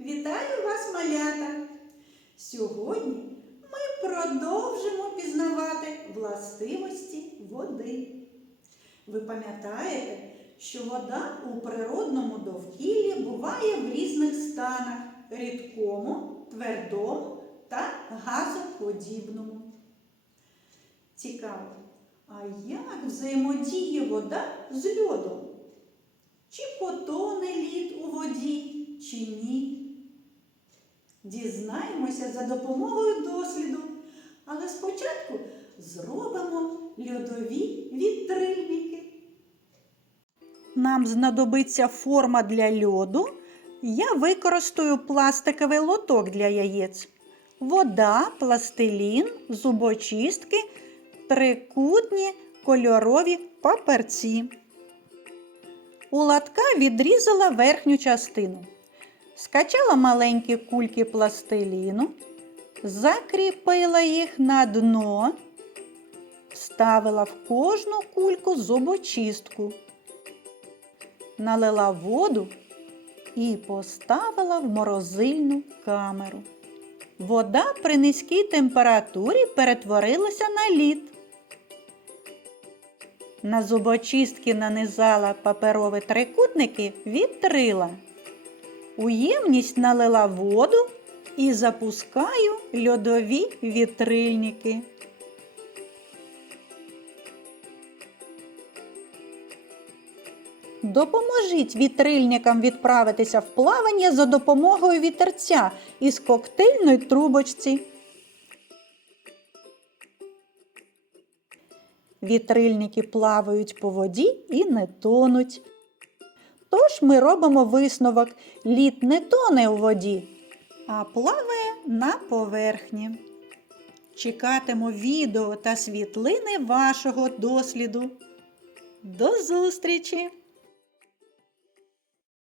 Вітаю вас, малята! Сьогодні ми продовжимо пізнавати властивості води. Ви пам'ятаєте, що вода у природному довкіллі буває в різних станах рідкому, твердому та газоподібному. Цікаво, а як взаємодіє вода з льодом? Чи потоне лід у воді, чи ні? Дізнаємося за допомогою досліду, але спочатку зробимо льодові вітрильники. Нам знадобиться форма для льоду. Я використаю пластиковий лоток для яєць. Вода, пластилін, зубочистки, трикутні кольорові паперці. У латка відрізала верхню частину. Скачала маленькі кульки пластиліну, закріпила їх на дно, вставила в кожну кульку зубочистку, налила воду і поставила в морозильну камеру. Вода при низькій температурі перетворилася на лід. На зубочистки нанизала паперові трикутники, відтрила. У ємність налила воду і запускаю льодові вітрильники. Допоможіть вітрильникам відправитися в плавання за допомогою вітерця із коктейльної трубочці. Вітрильники плавають по воді і не тонуть. Тож ми робимо висновок: лід не тоне у воді, а плаває на поверхні. Чекатиму відео та світлини вашого досліду. До зустрічі!